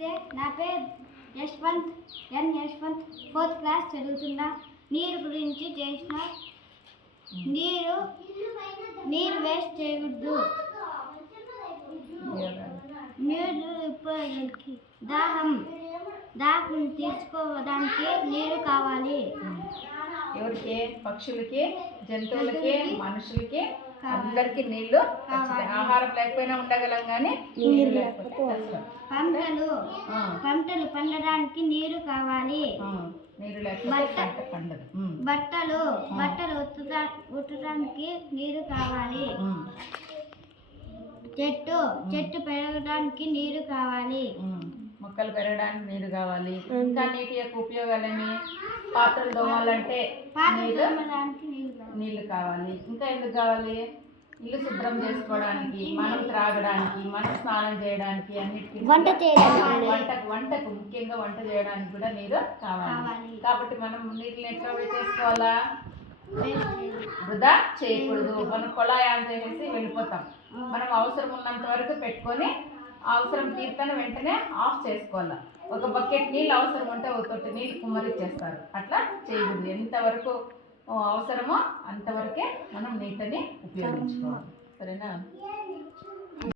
నమస్తే, నా పేరు యశ్వంత్ యశ్వంత్ 4th క్లాస్ చదువుతున్నా. నీరు గురించి చేసిన నీరు వేస్ట్ చేయకూడదు. నీరు ఉపయోగించి దాహం తీర్చుకోవడానికి నీరు కావాలి. ఎవరికి? పక్షులకి, జంతువులకి, మనుషులకి, అందరికి నీళ్లు. ఆహారం లేకపోయినా ఉండగలం కానీ నీళ్ళు లేకపోతే కష్టం. పంటలు పండడానికి నీరు కావాలి. నీరు లేకపోతే పంట పండదు. బట్టలు ఉత్తడానికి నీరు కావాలి. చెట్టు పెరగడానికి నీరు కావాలి. మొక్కలు పెరగడానికి నీరు కావాలి. ఇంకా నీటి యొక్క ఉపయోగాలని, పాత్రలు తోమాలంటే నీళ్లు కావాలి. ఇంకా ఎందుకు కావాలి? ఇల్లు శుభ్రం చేసుకోవడానికి, మనం త్రాగడానికి, మనం స్నానం చేయడానికి, అన్నిటికీ వంటకు ముఖ్యంగా వంట చేయడానికి కూడా నీరు కావాలి. కాబట్టి మనం నీటిని ఎట్లా చేసుకోవాలా? వృధా చేయకూడదు. మనం కొళాయి ఆన్ చేసేసి వెళ్ళిపోతాం. మనం అవసరం ఉన్నంత వరకు పెట్టుకొని అవసరం తీర్తాను వెంటనే ఆఫ్ చేసుకోవాలి. ఒక బకెట్ నీళ్ళు అవసరం ఉంటే ఒక తొట్టి నీళ్ళు కుమ్మరిచ్చేస్తారు. అట్లా చేయకూడదు. ఎంతవరకు అవసరమో అంతవరకే మనం నీటిని ఉపయోగించుకోవాలి. సరేనా?